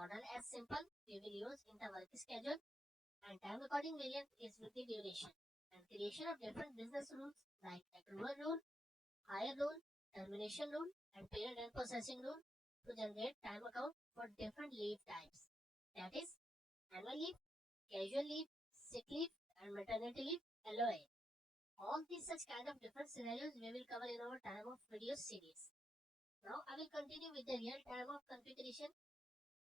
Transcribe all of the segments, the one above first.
model as simple, we will use in the work schedule, and time according variant is with the duration and creation of different business rules like accrual rule, hire rule, termination rule, and period and processing rule to generate time account for different leave types. That is annual leave, casual leave, sick leave, and maternity leave, LOA. All these such kind of different scenarios we will cover in our time of video series. Now I will continue with the real time of configuration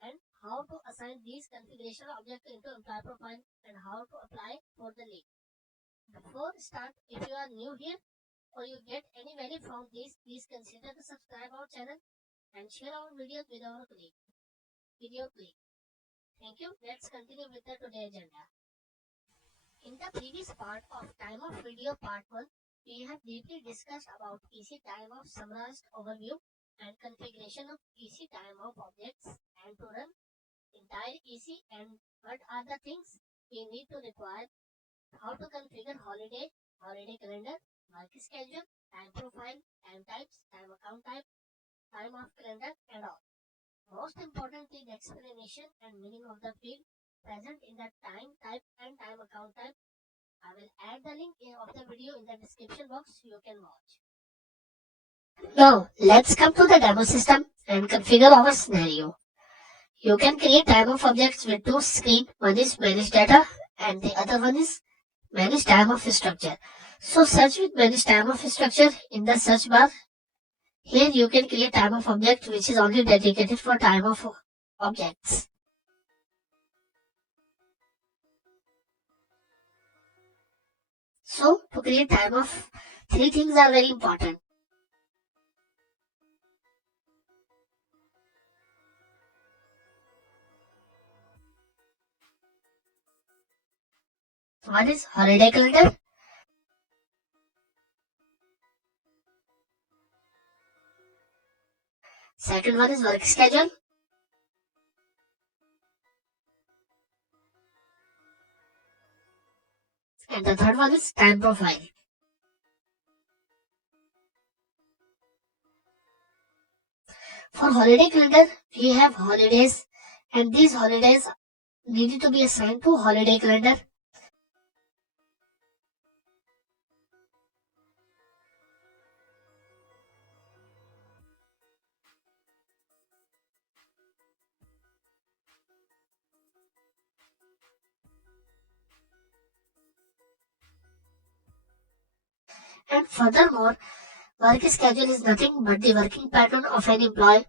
and how to assign these configuration objects into employee profile and how to apply for the leave. Before start, if you are new here or you get any value from this, please consider to subscribe our channel and share our videos with our colleague. Thank you. Let's continue with the today agenda. In the previous part of time of video part 1, we have deeply discussed about EC time of summarized overview and configuration of EC time of objects and to run entire EC and what are the things we need to require, how to configure holiday calendar, work schedule, time profile, time types, time account type, time of calendar and all. Most importantly, the explanation and meaning of the field present in the time type and time account type. I will add the link of the video in the description box you can watch. Now, let's come to the demo system and configure our scenario. You can create time of objects with two screens. One is manage data and the other one is manage time of structure. So search with manage time of structure in the search bar. Here you can create time of object which is only dedicated for time of objects. So to create time of, three things are very important. One is holiday calendar. Second one is work schedule. And the third one is time profile. For holiday calendar, we have holidays and these holidays needed to be assigned to holiday calendar. And furthermore, work schedule is nothing but the working pattern of an employee.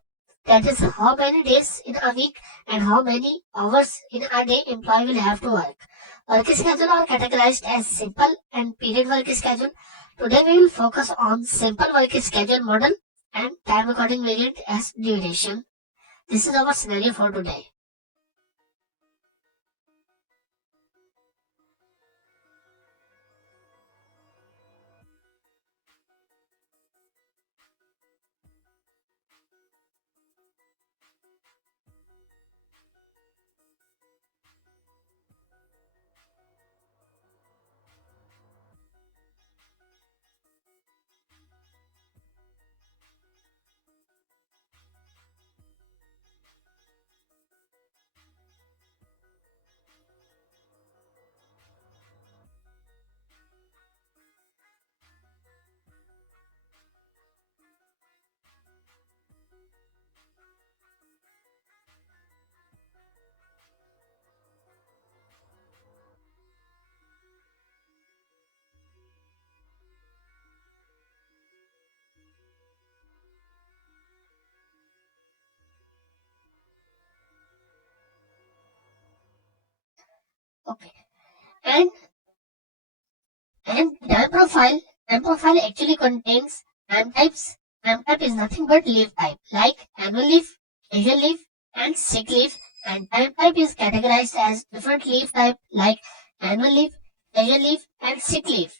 That is how many days in a week and how many hours in a day employee will have to work. Work schedule are categorized as simple and period work schedule. Today we will focus on simple work schedule model and time according variant as duration. This is our scenario for today. Okay. And time profile. Time profile actually contains time types. Time type is nothing but leave type like annual leave, casual leave, and sick leave. And time type is categorized as different leave type like annual leave, casual leave, and sick leave.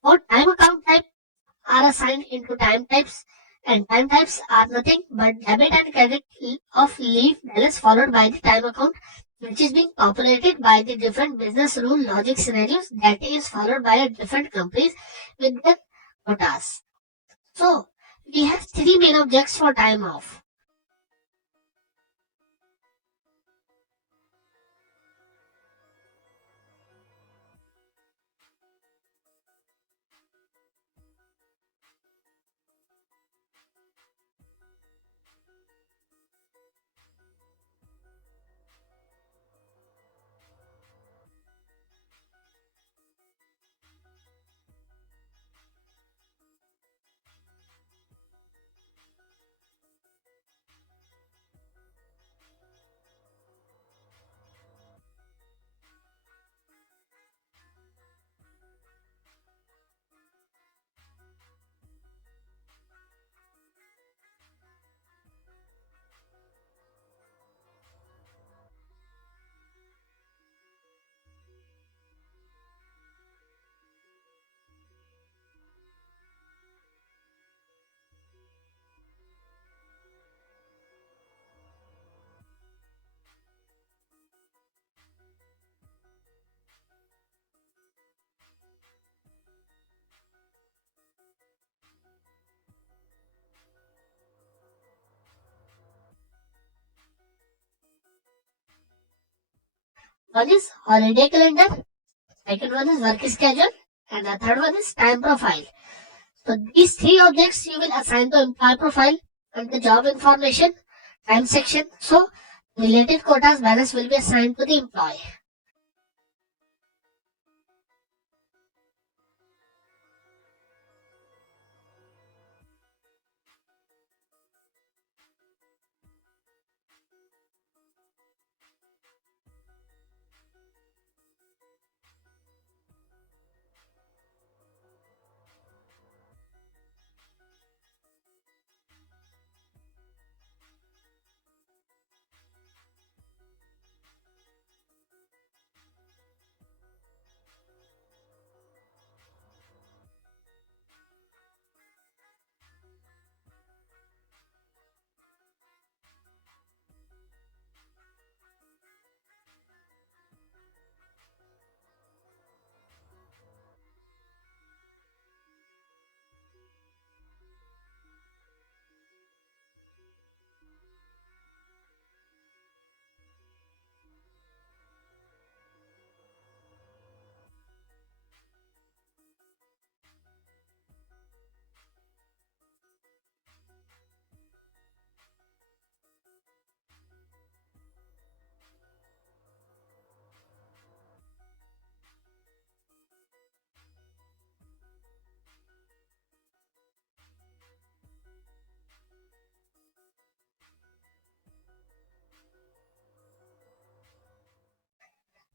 For time account type are assigned into time types, and time types are nothing but debit and credit of leave balance followed by the time account, which is being populated by the different business rule logic scenarios that is followed by different companies with their quotas. So we have three main objects for time off. One is holiday calendar, second one is work schedule, and the third one is time profile. So these three objects you will assign to employee profile and the job information time section. So related quotas balance will be assigned to the employee.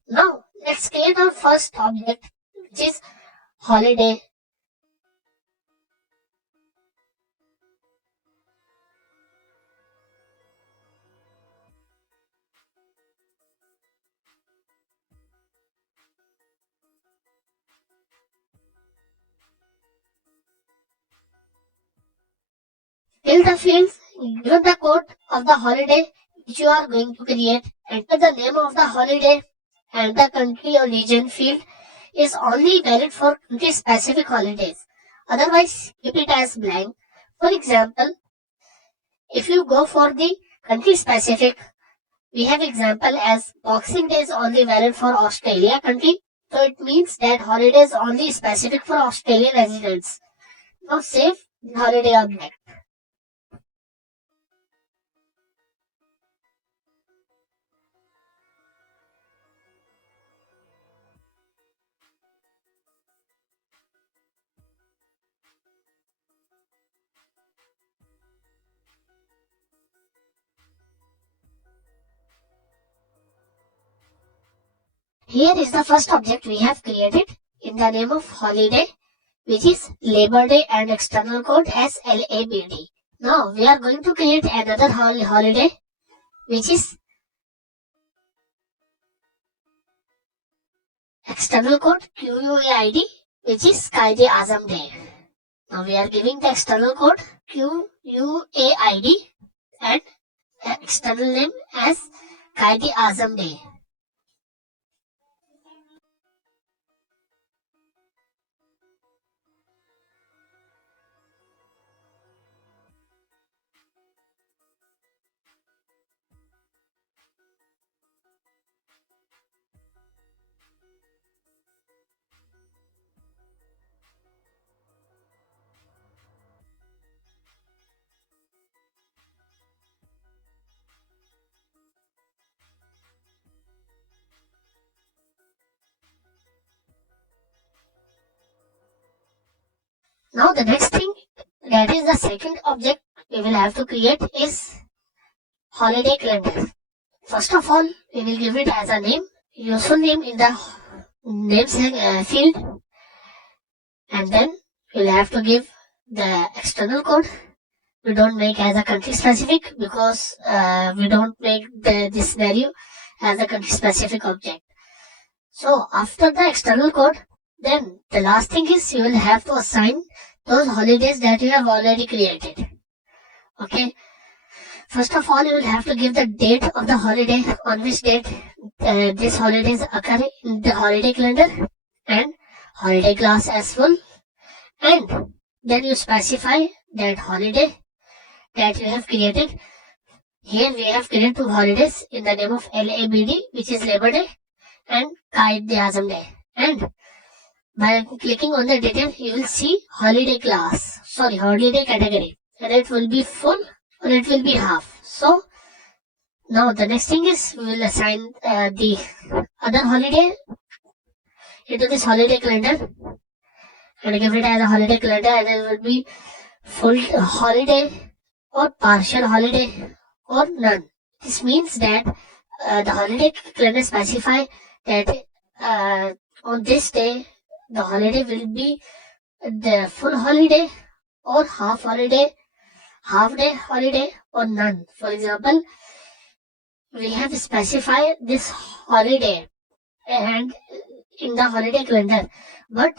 Now let's create our first object, which is holiday. Fill the fields, given the code of the holiday which you are going to create. Enter the name of the holiday, and the country or region field is only valid for country specific holidays. Otherwise, keep it as blank. For example, if you go for the country specific, we have example as Boxing Day is only valid for Australia country. So it means that holiday is only specific for Australian residents. Now save the holiday object. Here is the first object we have created in the name of holiday, which is Labor Day and external code as LABD. Now we are going to create another holiday, which is external code QUAID, which is Qaid Azam Day. Now we are giving the external code QUAID and external name as Qaid Azam Day. Now the next thing, that is the second object we will have to create, is holiday calendar. First of all, we will give it as a name, useful name in the names field, and then we'll have to give the external code. We don't make as a country specific because we don't make this scenario as a country specific object. So after the external code, then the last thing is you will have to assign those holidays that you have already created. Okay. First of all, you will have to give the date of the holiday, on which date these holidays occur in the holiday calendar, and holiday class as well. And then you specify that holiday that you have created. Here we have created two holidays in the name of LABD, which is Labor Day, and Qaid Azam Day. And by clicking on the detail, you will see holiday category, and it will be full or it will be half. So now the next thing is we will assign the other holiday into this holiday calendar and give it as a holiday calendar, and it will be full holiday or partial holiday or none. This means that the holiday calendar specify that on this day the holiday will be the full holiday or half holiday, half day holiday or none. For example, we have specified this holiday and in the holiday calendar, but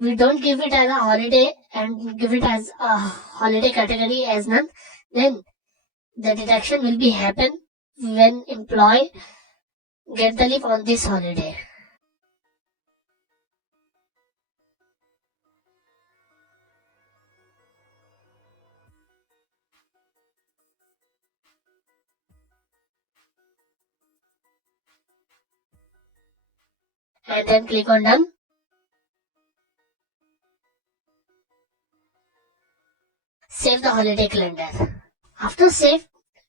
we don't give it as a holiday and give it as a holiday category as none. Then the deduction will be happen when employee get the leave on this holiday. And then click on done. Save the holiday calendar. After save,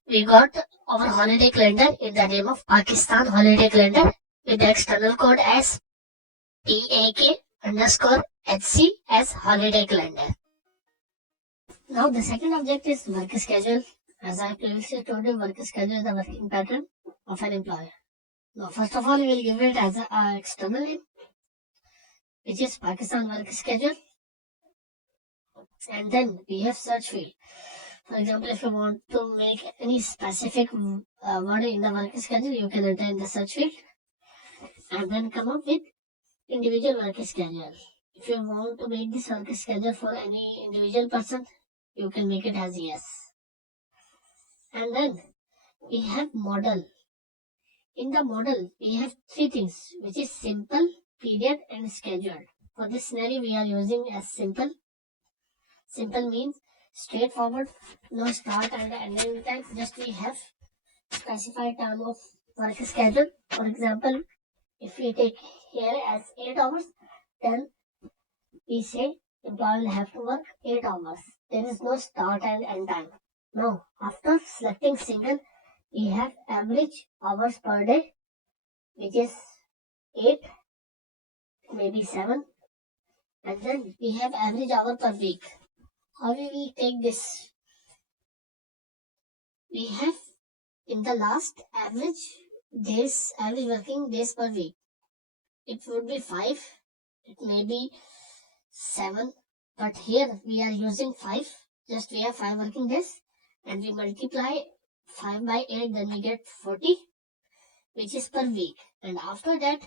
we got our holiday calendar in the name of Pakistan holiday calendar with the external code as PAK_HC as holiday calendar. Now the second object is work schedule. As I previously told you, work schedule is the working pattern of an employer. Now first of all, we will give it as a external name, which is Pakistan work schedule. And then we have search field. For example, if you want to make any specific word in the work schedule, you can enter in the search field and then come up with individual work schedule. If you want to make this work schedule for any individual person, you can make it as yes. And then we have model. In the model, we have three things, which is simple, period, and scheduled. For this scenario, we are using as simple. Simple means straightforward, no start and ending time. Just we have specified time of work schedule. For example, if we take here as 8 hours, then we say employee will have to work 8 hours. There is no start and end time. Now, after selecting single, we have average hours per day, which is 8, maybe 7. And then we have average hour per week. How will we take this? We have in the last average working days per week. It would be 5, it may be 7, but here we are using 5. Just we have 5 working days and we multiply 5 by 8, then we get 40, which is per week. And after that,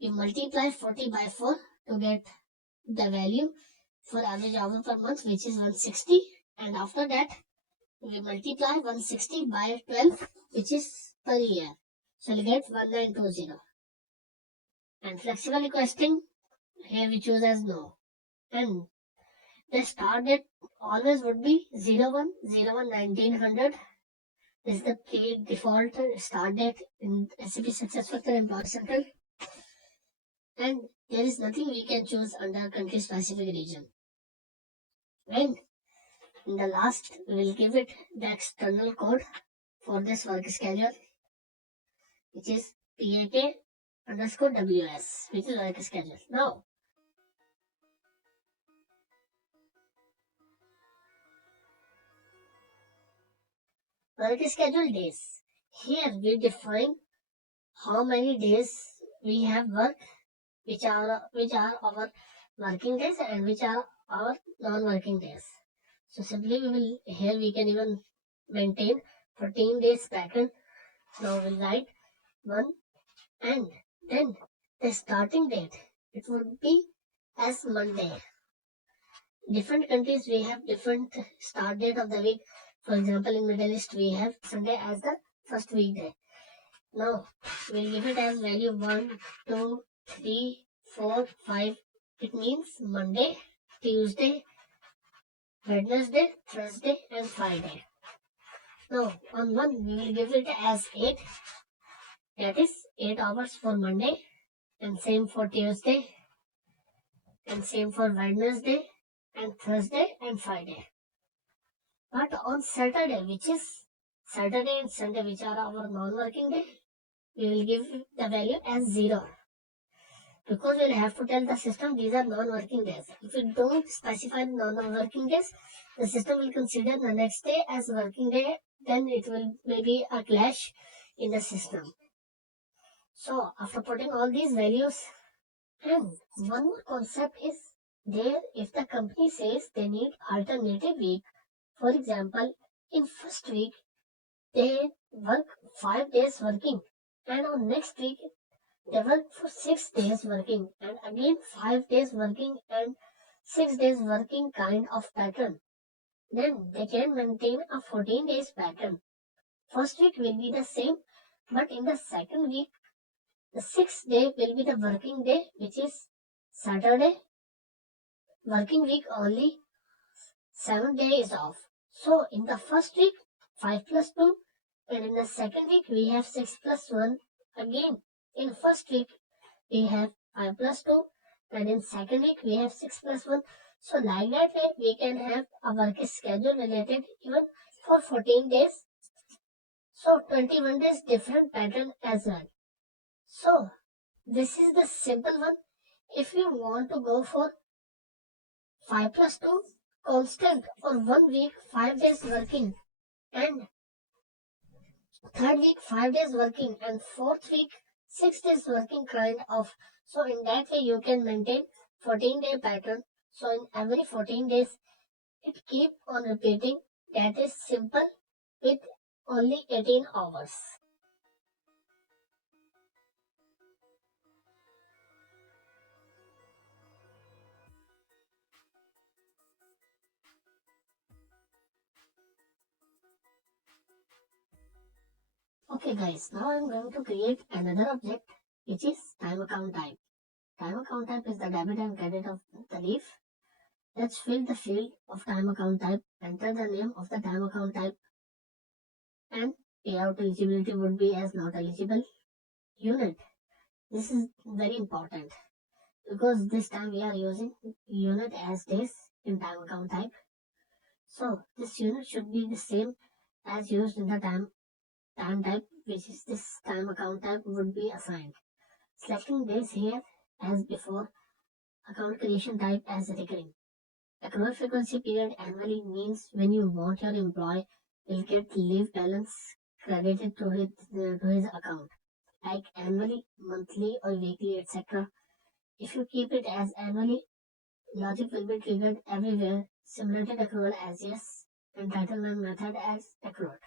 we multiply 40 by 4, to get the value for average hour per month, which is 160, and after that we multiply 160 by 12, which is per year. So we'll get 1920. And flexible requesting, here we choose as no. And the start date always would be 01/01/1900. This is the default start date in SAP SuccessFactors Employee Central. And there is nothing we can choose under country specific region. And in the last, we will give it the external code for this work schedule, which is PAK_WS, which is work schedule. Now, work schedule days. Here we define how many days we have work, which are our working days and which are our non-working days. So simply we can even maintain 14 days pattern. Now we'll write 1, and then the starting date, it would be as Monday. Different countries we have different start date of the week. For example, in Middle East we have Sunday as the first weekday. Now we'll give it as value 1, 2, 3, 4, 5. It means Monday, Tuesday, Wednesday, Thursday and Friday. Now on 1 we will give it as 8. That is 8 hours for Monday, and same for Tuesday, and same for Wednesday and Thursday and Friday. But on Saturday, which is Saturday and Sunday, which are our non-working day, we will give the value as 0. Because we'll have to tell the system these are non-working days. If we don't specify non-working days, the system will consider the next day as working day, then it will maybe a clash in the system. So after putting all these values, and one more concept is there, if the company says they need alternative week, for example, in first week they work 5 days working, and on next week they work for 6 days working, and again 5 days working and 6 days working kind of pattern, then they can maintain a 14 days pattern. First week will be the same, but in the second week, the 6th day will be the working day, which is Saturday. Working week only, 7 days off. So in the first week, 5 plus 2, and in the second week we have 6 plus 1. Again, in first week we have 5 plus 2, and in second week we have 6 plus 1. So like that way we can have a work schedule related even for 14 days. So 21 days different pattern as well. So this is the simple one. If you want to go for 5 plus 2 constant for 1 week, 5 days working, and third week 5 days working, and fourth week 6 days working kind of. So in that way you can maintain 14-day pattern. So in every 14 days it keep on repeating. That is simple with only 18 hours. Okay guys, now I'm going to create another object, which is time account type. Time account type is the debit and credit of the leaf. Let's fill the field of time account type, enter the name of the time account type, and payout eligibility would be as not eligible. Unit. This is very important because this time we are using unit as days in time account type. So this unit should be the same as used in the time type, which is this time account type would be assigned. Selecting days here as before. Account creation type as recurring. Accrual frequency period annually means when you want your employee will get leave balance credited to his account, like annually, monthly or weekly, etc. If you keep it as annually, logic will be triggered everywhere. Simulated accrual as yes, entitlement method as accrued.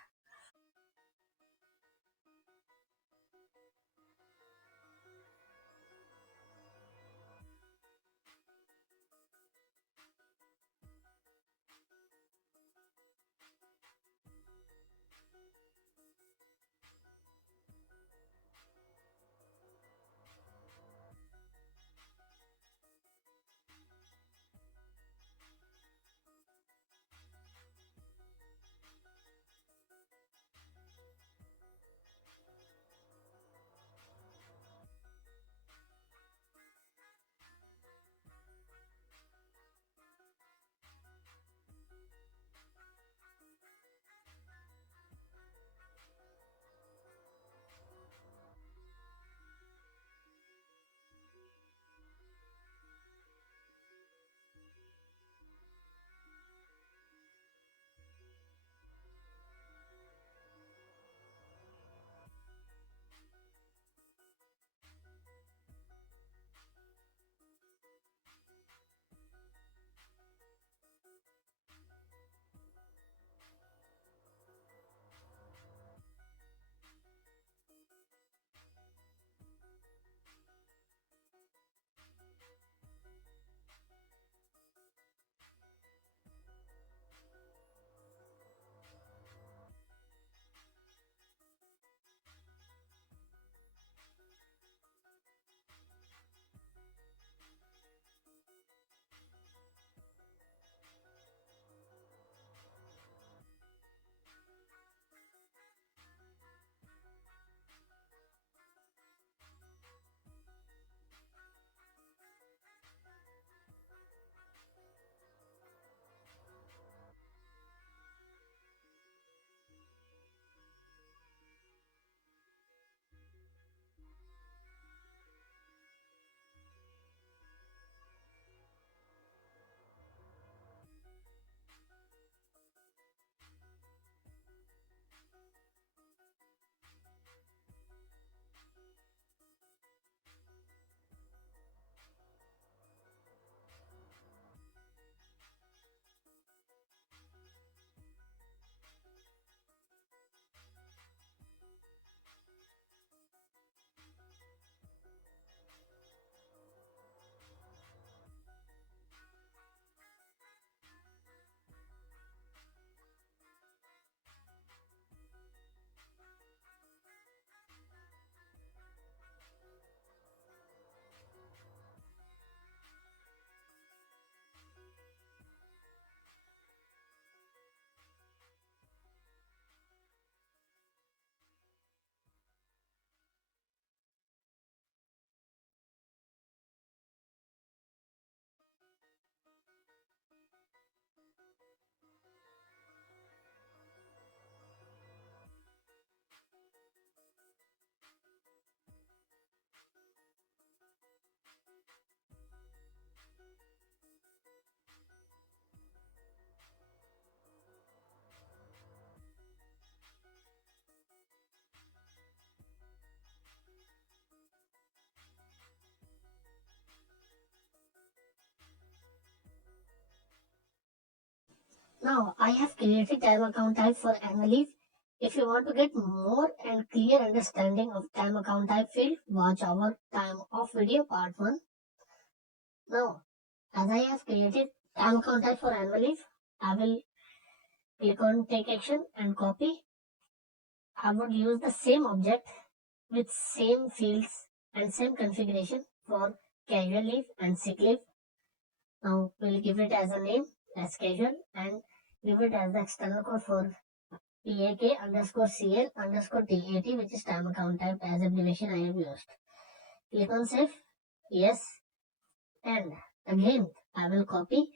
Now I have created time account type for annual leave. If you want to get more and clear understanding of time account type field, watch our time of video part 1. Now, as I have created time account type for annual leave, I will click on take action and copy. I would use the same object with same fields and same configuration for casual leave and sick leave. Now we'll give it as a name as casual and give it as the external code for PAK underscore CL underscore TAT, which is time account type as abbreviation I have used. Click on save. Yes. And again, I will copy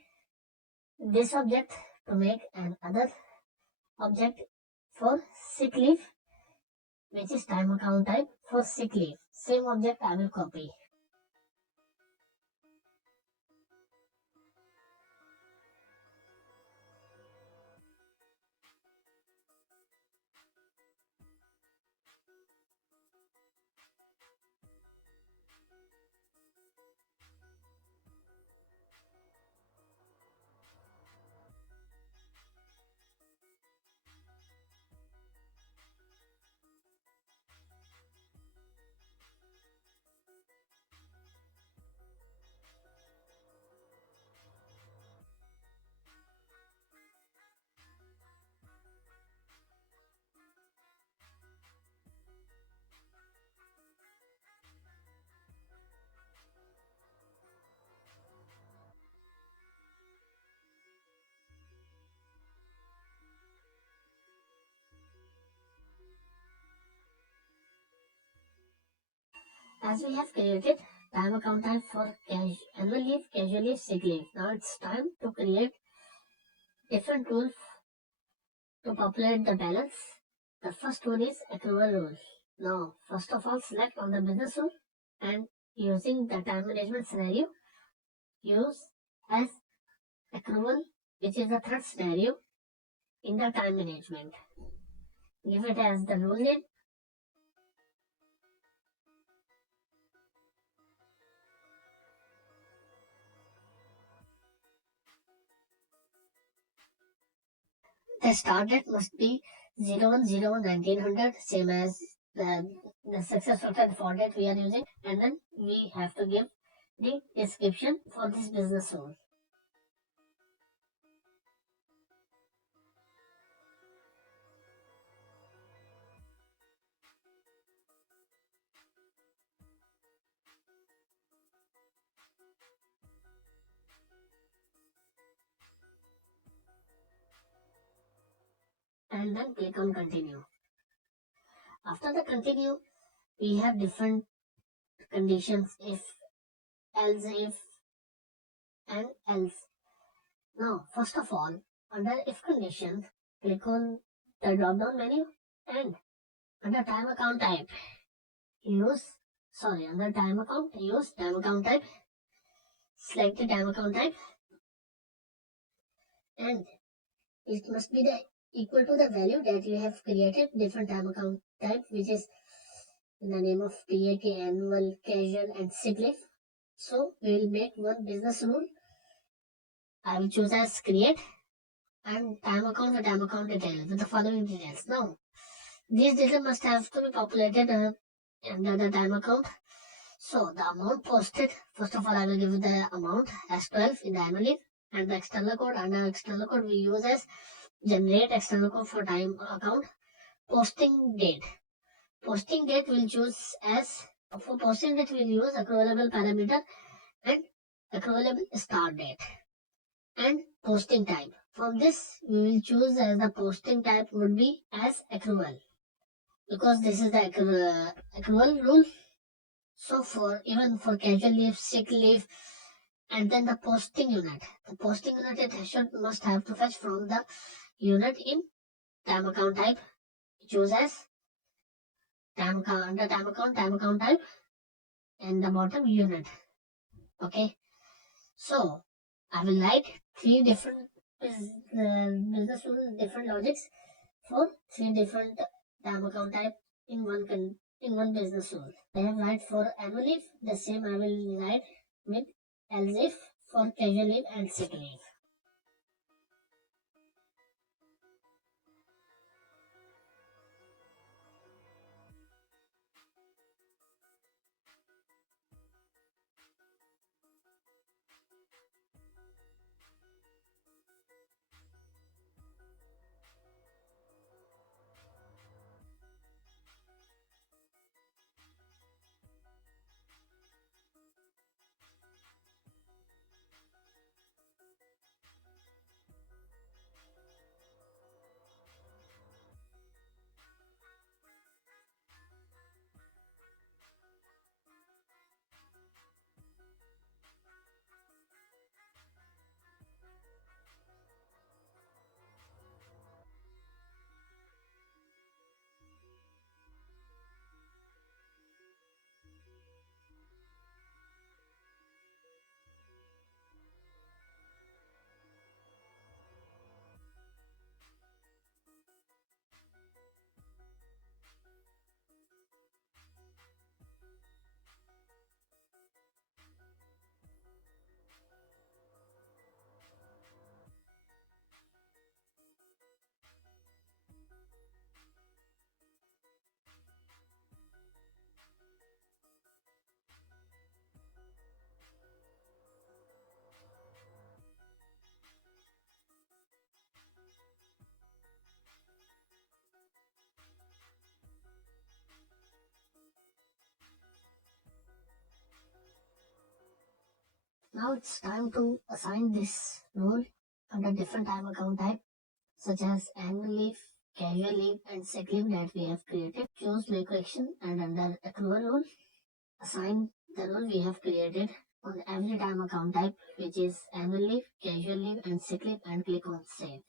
this object to make another object for sick leave, which is time account type for sick leave. Same object I will copy. As we have created time account type for annual leave, casual leave, sick leave, now it's time to create different rules to populate the balance. The first one is accrual rule. Now, first of all, select on the business rule and using the time management scenario, use as accrual, which is the third scenario in the time management. Give it as the rule name. The start date must be 01/01/1900, same as the success factor default date we are using, and then we have to give the description for this business rule. And then click on continue. After the continue, we have different conditions if, else if, and else. Now, first of all, under if condition, click on the drop down menu and under time account type, under time account, use time account type, select the time account type, and it must be equal to the value that you have created different time account type, which is in the name of PAK, annual, casual, and sick leave. So we will make one business rule. I will choose as create and time account the time account details with the following details. Now, these details must have to be populated under the time account. So the amount posted, first of all, I will give the amount as 12 in the annual leave, and the external code, under external code we use as generate external code for time account. Posting date. Posting date will choose as, for posting date we'll use accruable parameter and accruable start date. And posting type. From this we will choose as the posting type would be as accrual, because this is the accrual rule. So even for casual leave, sick leave, and then the posting unit. The posting unit it must have to fetch from the unit in time account type. Choose as time account, under time account type, and the bottom unit. Okay. So I will write three different business rules, different logics for three different time account type in one business rule. I have write for annual leave, the same I will write with else if for casual leave and sick leave. Now it's time to assign this rule under different time account type such as annual leave, casual leave and sick leave that we have created. Choose make action and under accrual rule, assign the rule we have created on every time account type which is annual leave, casual leave and sick leave and click on save.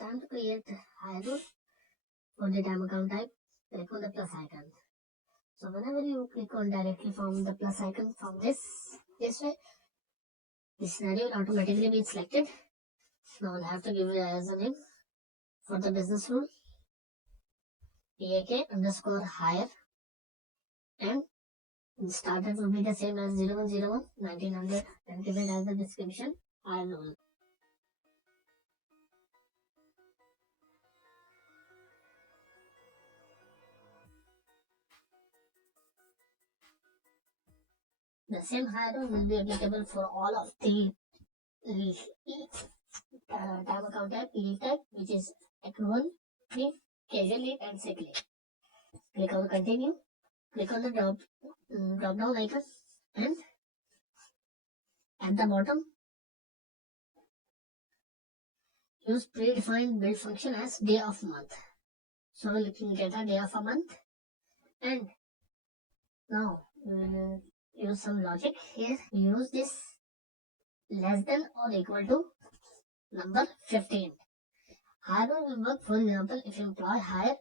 Time to create higher rule for the time account type. Click on the plus icon. So whenever you click on directly from the plus icon from this way, this scenario will automatically be selected. Now I'll have to give it as a name for the business rule, PAK underscore higher, and the start date will be the same as 0101 1900 and given as the description higher rule. The same higher rule will be applicable for all of the time account type, leave type, which is accrual leave, casual leave, and sick leave. Click on continue. Click on the drop down icon, and at the bottom, use predefined build function as day of month. So we can get a day of a month, and now we will use some logic here. We use this less than or equal to number 15. Higher will work, for example, if employee hire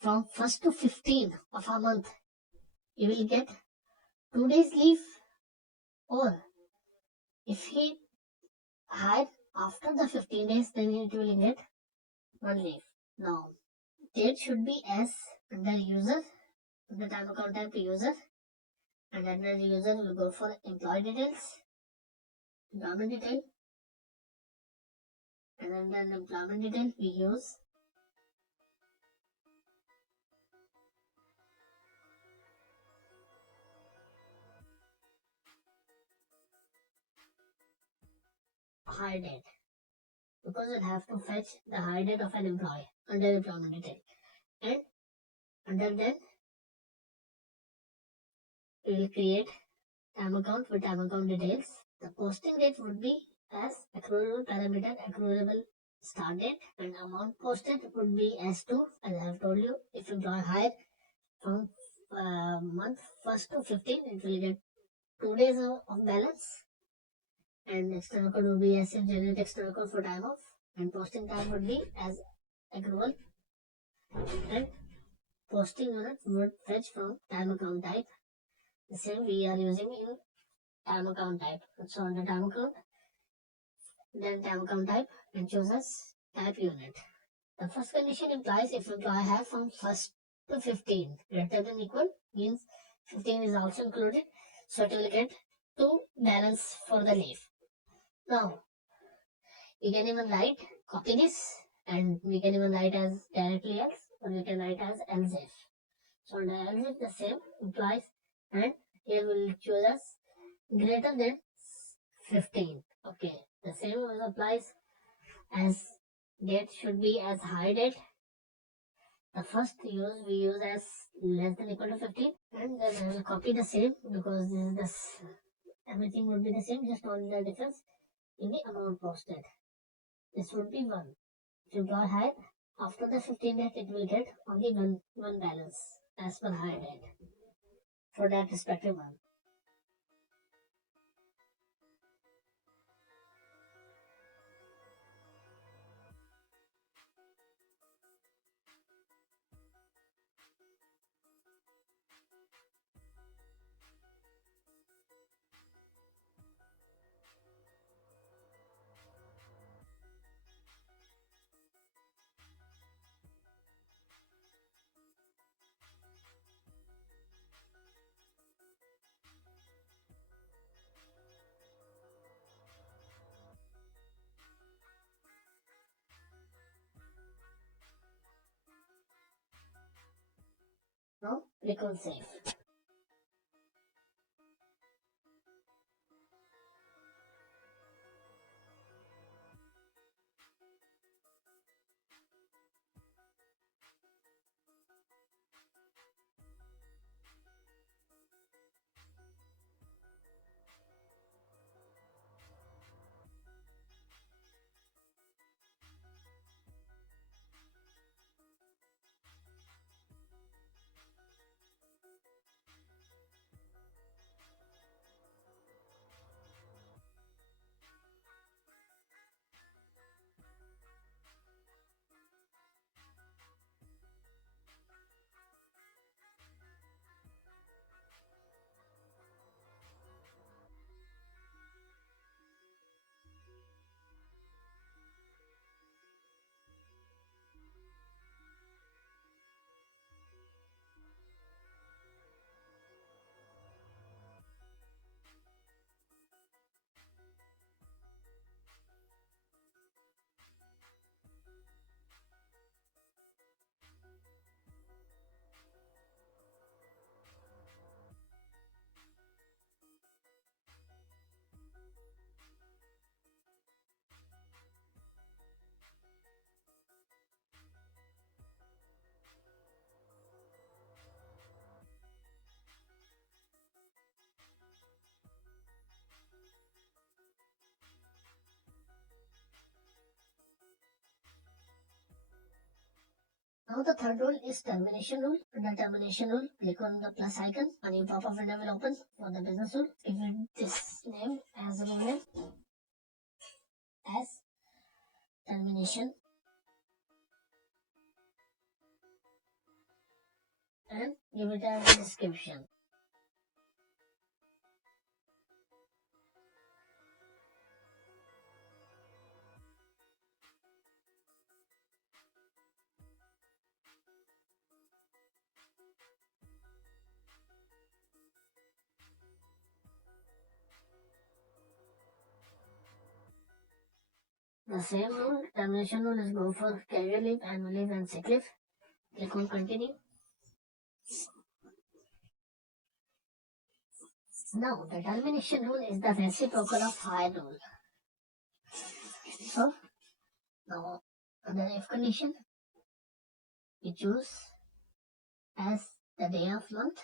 from 1st to 15 of a month, you will get 2 days leave, or if he hired after the 15 days, then it will get 1 leave. Now, date should be as under user, the time account type user, and under the user will go for employee details, employment detail, and under the employment detail we use hire date, because it have to fetch the hire date of an employee under employment detail, and under that we will create time account with time account details. The posting date would be as accrual parameter accruable start date, and amount posted would be as to, as I have told you, if employee hire from month 1st to 15, it will get 2 days of balance, and external code would be as in generate external code for time off, and posting time would be as accrual, and posting unit would fetch from time account type. The same we are using in time account type. So under time account, then time account type, and choose as type unit. The first condition implies if employee have from 1st to 15 greater than equal, means 15 is also included, so it will get 2 balance for the leave. Now we can even write, copy this, and we can even write as directly else, or we can write as else if. So under else if the same implies, and here we will choose as greater than 15. Okay, the same also applies as date should be as high date. The first use we use as less than equal to 15, and then I will copy the same, because this is everything would be the same, just only the difference in the amount posted. This would be 1. If employee hired after the 15 date, it will get only one balance as per hire date for that respective month. Now click on save. Now the third rule is termination rule. Under termination rule, click on the plus icon. A new pop-up window will open for the business rule. Give it this name as a name as termination and give it a description. The same rule, termination rule, is go for casual leave, annual leave, and sick leave. Click on continue. Now, the termination rule is the reciprocal of hire rule. So, now, under if condition, we choose as the day of month,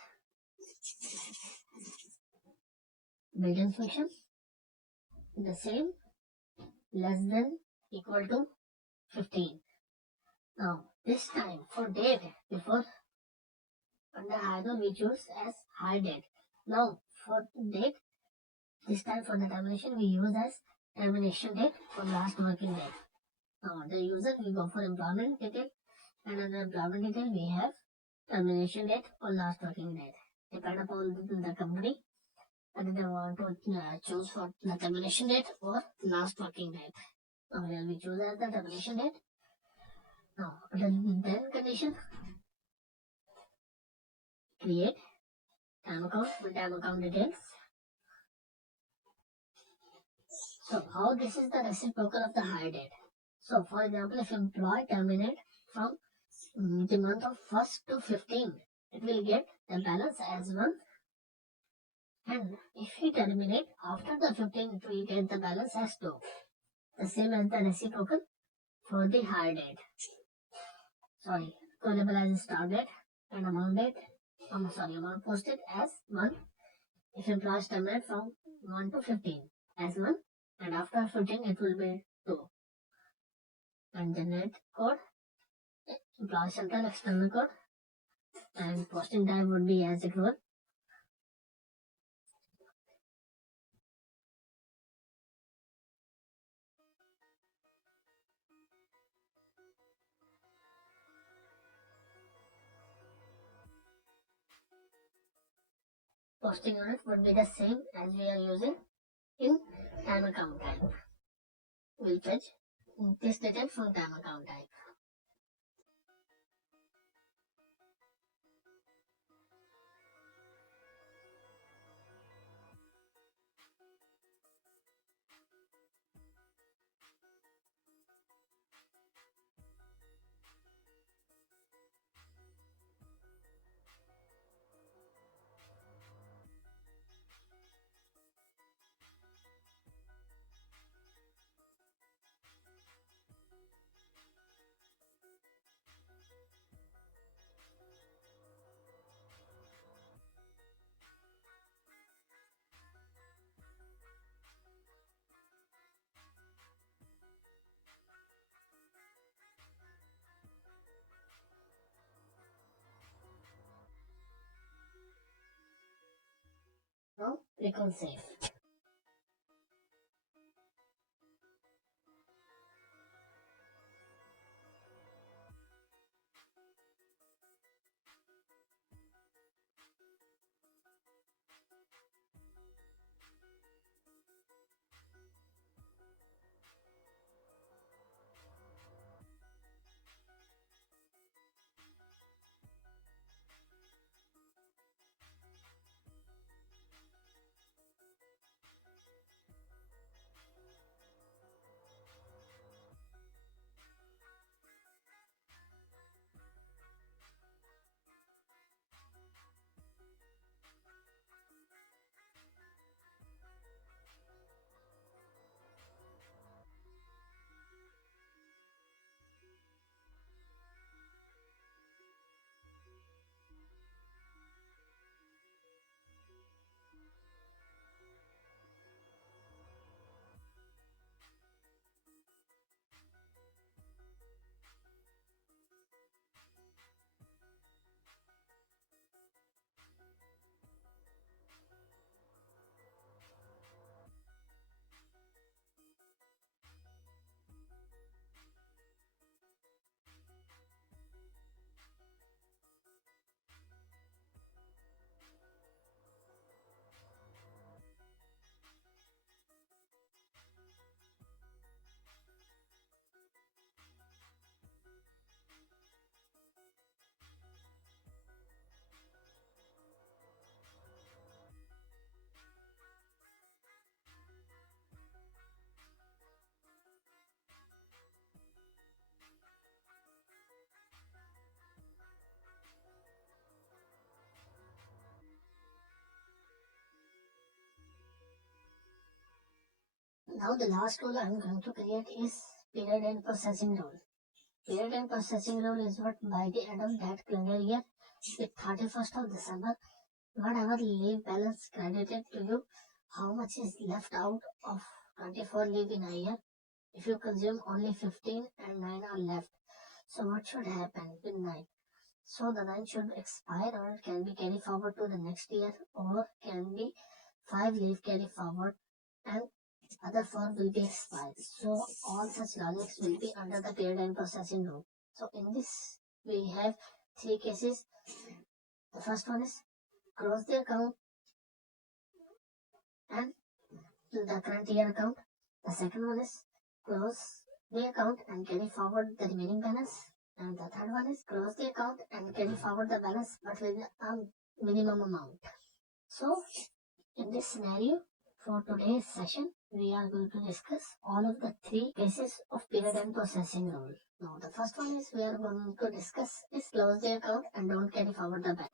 built-in function, the same, less than, equal to 15. Now, this time for date, before under hire rule, we choose as hire date. Now, for date, this time for the termination, we use as termination date for last working day. Now, the user, we go for employment detail, and under employment detail, we have termination date or last working date. Depend upon the company, whether they want to choose for the termination date or last working date. Now, here we choose as the termination date. Now, then condition, create time account with time account details. So, how this is the reciprocal of the hire date? So, for example, if employee terminate from the month of 1st to 15, it will get the balance as 1. And if we terminate after the 15, it will get the balance as 2. The same as the reciprocal for the hire date. Sorry, callable as start date and amount date. Amount posted as 1. If employees terminate from 1 to 15 as 1, and after 15 it will be 2. and generate code, employee central external code, and posting type would be as accrual. Posting unit would be the same as we are using in time account type. We'll fetch this data from time account type. Now click on save. Now the last rule I am going to create is period end processing rule. Period end processing rule is what by the end of that calendar year, with 31st of December, whatever leave balance credited to you, how much is left out of 24 leave in a year. If you consume only 15 and 9 are left, so what should happen with 9? So the 9 should expire or it can be carried forward to the next year, or can be 5 leave carry forward and other 4 will be expired. So all such logics will be under the period end processing rule. So in this we have 3 cases. The first one is close the account and the current year account. The second one is close the account and carry forward the remaining balance. And the third one is close the account and carry forward the balance but with a minimum amount. So in this scenario, for today's session, we are going to discuss all of the 3 cases of period end processing rule. Now the first one is we are going to discuss is close the account and don't carry forward the balance.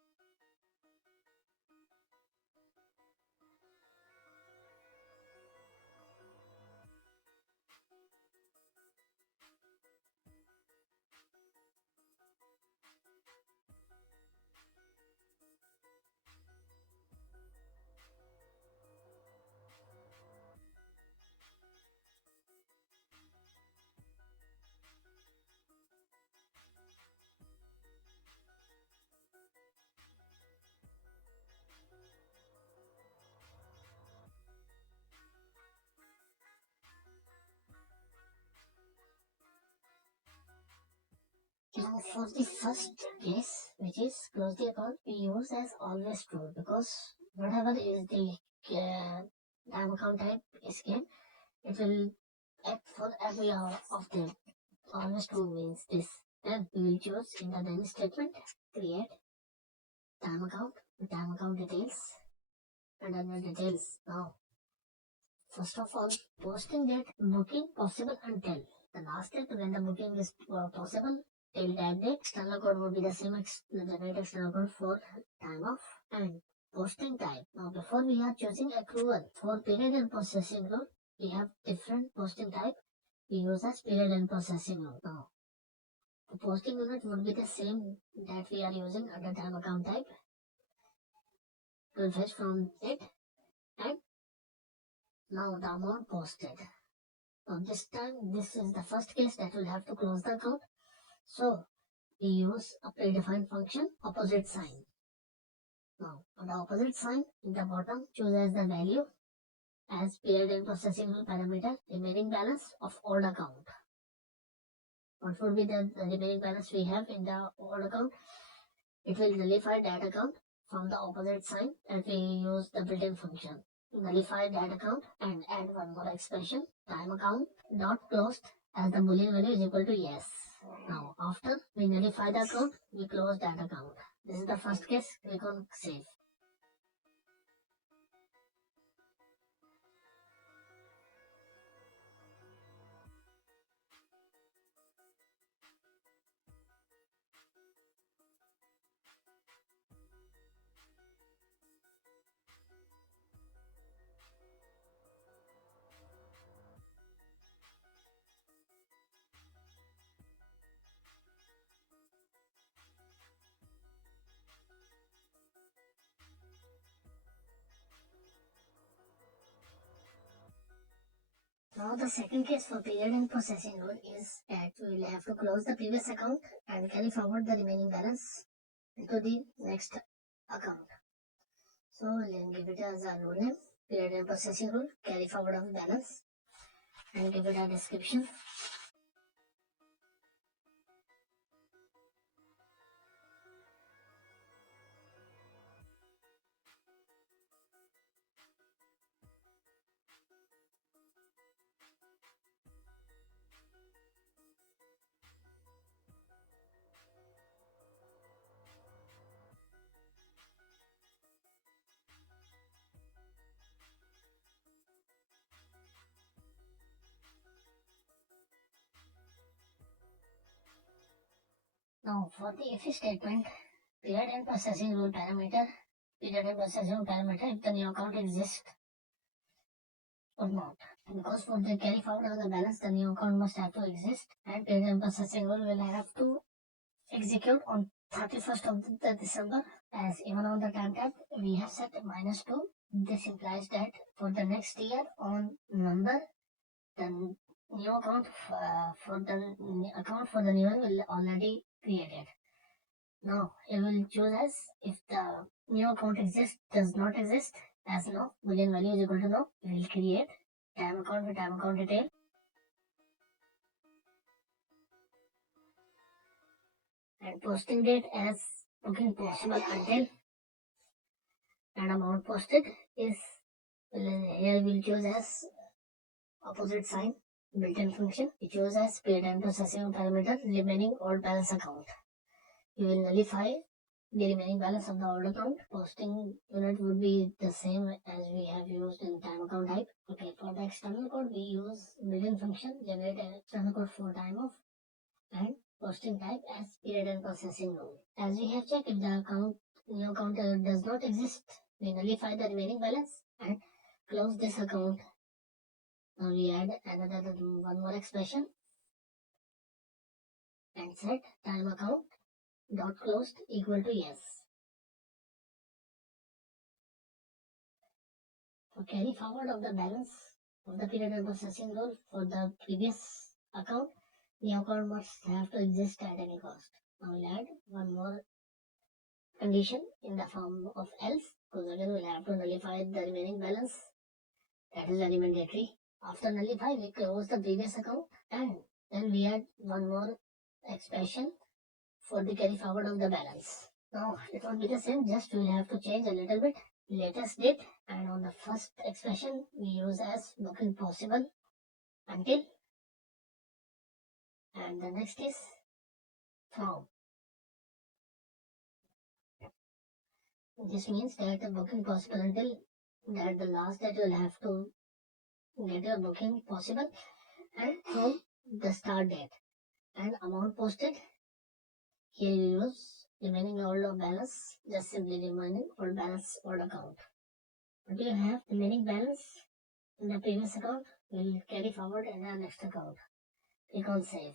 For the first case, which is close the account, we use as always true, because whatever is the time account type is given, it will act for every hour of them. Always true means this. Then we will choose in the then statement, create time account details, and then the details. Now, first of all, posting date, booking possible until the last date when the booking is possible. Till that date, external code would be the same generate external code for time off and posting type. Now, before we are choosing accrual for period and processing rule, we have different posting type. We use as period and processing rule. Now, the posting unit would be the same that we are using under time account type. We'll fetch from it, and now the amount posted. Now this time, this is the first case that will have to close the account. So we use a predefined function, opposite sign. Now on the opposite sign, in the bottom, choose as the value as period and processing rule parameter remaining balance of old account. What would be the remaining balance we have in the old account? It will nullify that account from the opposite sign, and we use the built-in function. Nullify that account and add one more expression, time account dot closed as the boolean value is equal to yes. Now after we nullify the account, we close that account. This is the first case. Click on save. Now the second case for period and processing rule is that we will have to close the previous account and carry forward the remaining balance into the next account. So we'll give it as a rule name, period and processing rule, carry forward of balance, and give it a description. Now for the if statement, period and processing rule parameter, period and processing rule parameter if the new account exists or not. Because for the carry forward of the balance, the new account must have to exist, and period and processing rule will have to execute on 31st of the December, as even on the time tab we have set -2. This implies that for the next year on November, the new account for the new one will already created. Now it will choose as if the new account exists, does not exist, as no, boolean value is equal to no. We will create time account with time account detail, and posting date as booking possible until, and amount posted is here we'll choose as opposite sign, built-in function. We choose as period and processing parameter remaining old balance account. We will nullify the remaining balance of the old account. Posting unit would be the same as we have used in time account type. Okay, for the external code we use built-in function, generate an external code for time off, and posting type as period and processing rule. As we have checked, if the new account does not exist, we nullify the remaining balance and close this account. Now we add another one more expression and set time account dot closed equal to yes. For carry forward of the balance of the period and processing rule for the previous account, the account must have to exist at any cost. Now we'll add one more condition in the form of else, because again we'll have to nullify the remaining balance. That is very mandatory. After nullify, we close the previous account, and then we add one more expression for the carry forward of the balance. Now it won't be the same, just we'll have to change a little bit. Latest date, and on the first expression we use as booking possible until, and the next is from. This means that the booking possible until, that the last that you'll have to get your booking possible, and from the start date. And amount posted, here you use remaining old balance, just simply remaining old balance old account. But you have remaining balance in the previous account, will carry forward in the next account. Click on save.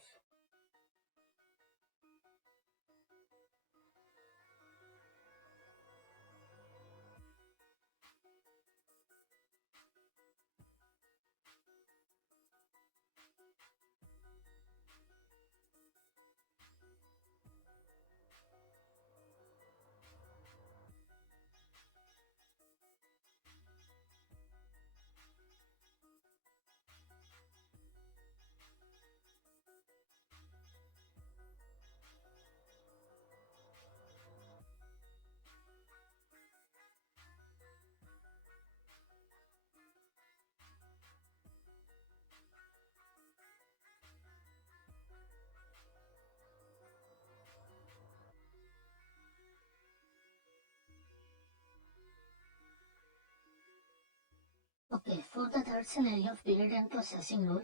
Okay, for the third scenario of period and processing rule,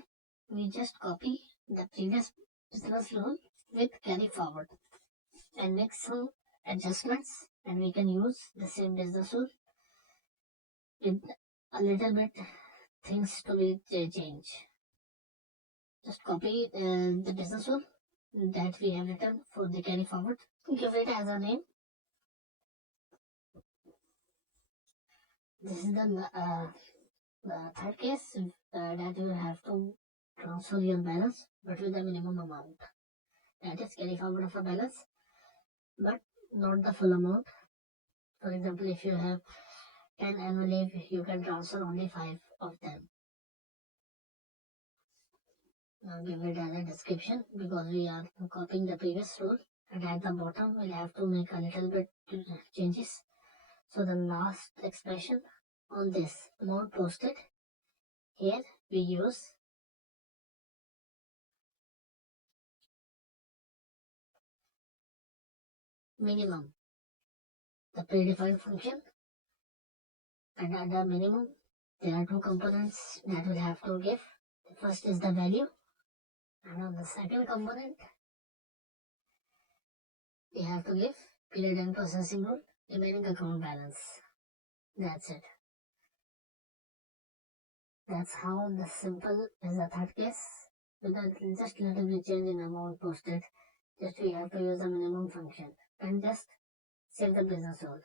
we just copy the previous business rule with carry forward and make some adjustments, and we can use the same business rule with a little bit things to be changed. Just copy the business rule that we have written for the carry forward, give it as a name. This is the third case that you have to transfer your balance but with the minimum amount, that is carry forward of a balance but not the full amount. For example, if you have 10 annual leave, you can transfer only 5 of them. Now give it as a description because we are copying the previous rule, and at the bottom we'll have to make a little bit changes. So the last expression on this amount posted, here we use minimum, the predefined function, and at the minimum there are two components that we'll have to give. The first is the value, and on the second component we have to give period and processing rule, remaining account balance. That's it. That's how the simple is the third case. With just little bit change in amount posted, just we have to use the minimum function and just save the business rule.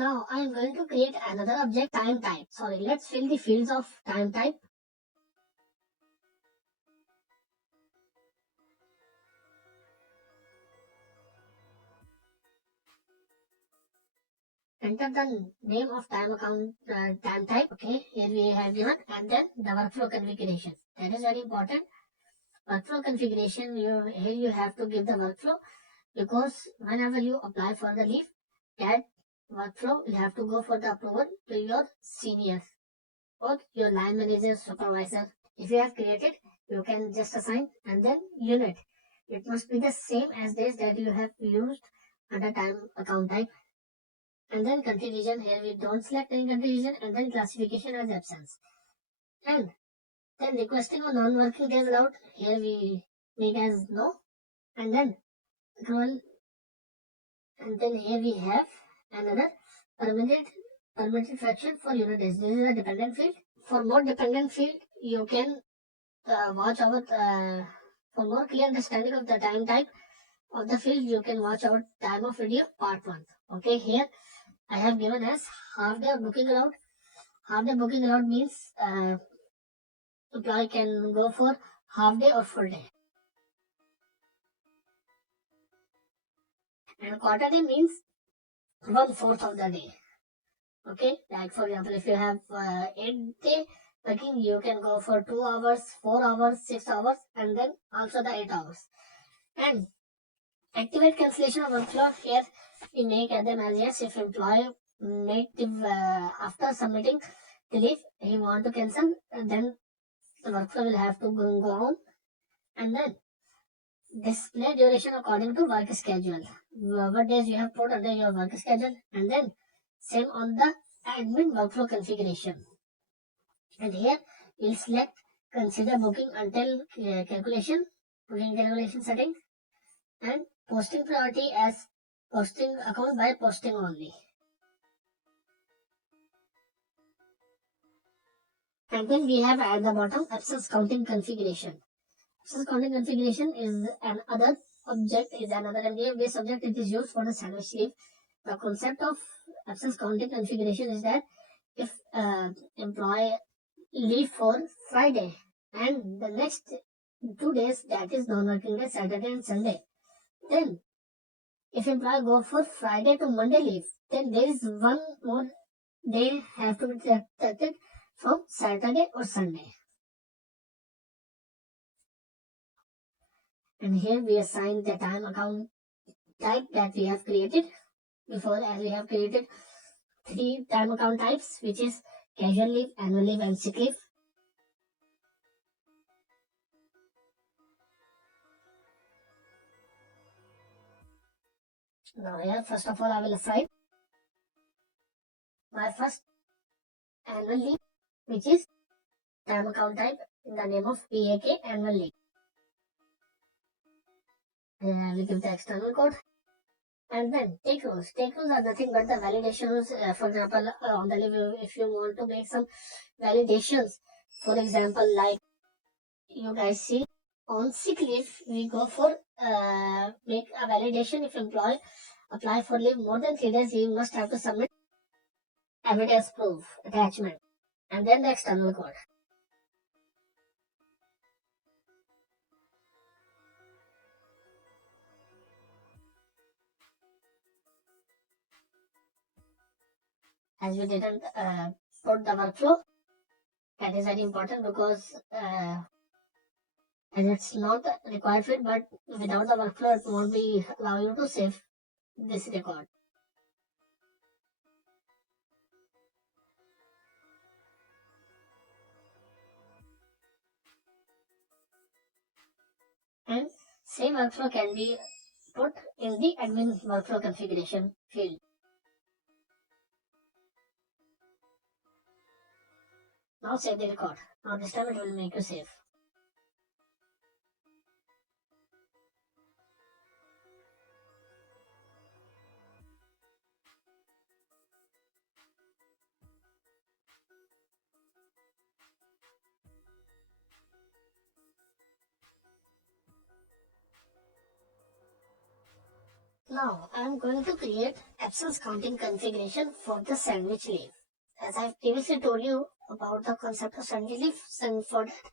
Now I am going to create another object time type. Sorry, let's fill the fields of time type. Enter the name of time account time type. Okay, here we have given, and then the workflow configuration. That is very important. Workflow configuration. Here you have to give the workflow, because whenever you apply for the leave, that workflow will have to go for the approval to your seniors or your line manager, supervisor. If you have created, you can just assign, and then unit. It must be the same as days that you have used under time account type. And then country region, here we don't select any country region, and then classification as absence. And then requesting or non-working days allowed, here we make as no. And then accrual, and then here we have another permitted fraction for unit days. This is a dependent field. For more dependent field, you can watch our for more clear understanding of the time type of the field, you can watch our time of video part 1. Okay, here I have given as half day booking allowed. Half day booking allowed means employee can go for half day or full day. And quarter day means 1/4 of the day. Okay, like for example, if you have 8-day working, you can go for 2 hours, 4 hours, 6 hours, and then also the 8 hours. And activate cancellation of workflow, here we make them as yes. If employee make the after submitting the leave, he want to cancel, then the workflow will have to go on. And then display duration according to work schedule. What days you have put under your work schedule, and then same on the admin workflow configuration. And here we'll select consider booking until booking calculation setting, and posting priority as posting account by posting only. And then we have at the bottom absence counting configuration. Absence counting configuration is another object, is another MDF based object. It is used for the sandwich leave. The concept of absence counting configuration is that if employee leave for Friday and the next 2 days, that is non-working day, Saturday and Sunday, then if employee go for Friday to Monday leave, then there is one more day have to be deducted from Saturday or Sunday. And here we assign the time account type that we have created before, as we have created 3 time account types, which is casual leave, annual leave, and sick leave. Now here, first of all, I will assign my first annual leave, which is time account type in the name of PAK annual leave. Then I will give the external code. And then take rules. Take rules are nothing but the validations. For example, on the leave, if you want to make some validations, for example, like you guys see on sick leave, we go for make a validation. If employee apply for leave more than 3 days, he must have to submit evidence proof attachment, and then the external code. As we didn't put the workflow, that is very important, because as it's not required field, but without the workflow, it won't be allow you to save this record. And same workflow can be put in the admin workflow configuration field. Now save the record. Now this time it will make you save. Now I am going to create absence counting configuration for the sandwich leaf. As I have previously told you about the concept of sandwich leaf, and for that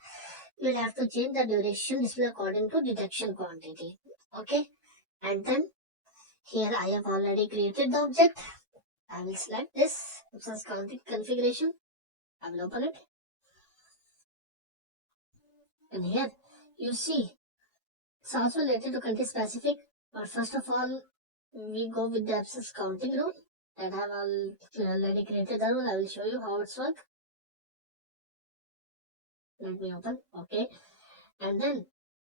you will have to change the duration display according to detection quantity. Okay, and then here I have already created the object. I will select this absence counting configuration. I will open it, and here you see it's also related to country specific. But first of all, we go with the absence counting rule that I have already created the rule. I will show you how it's work. Let me open. Okay, and then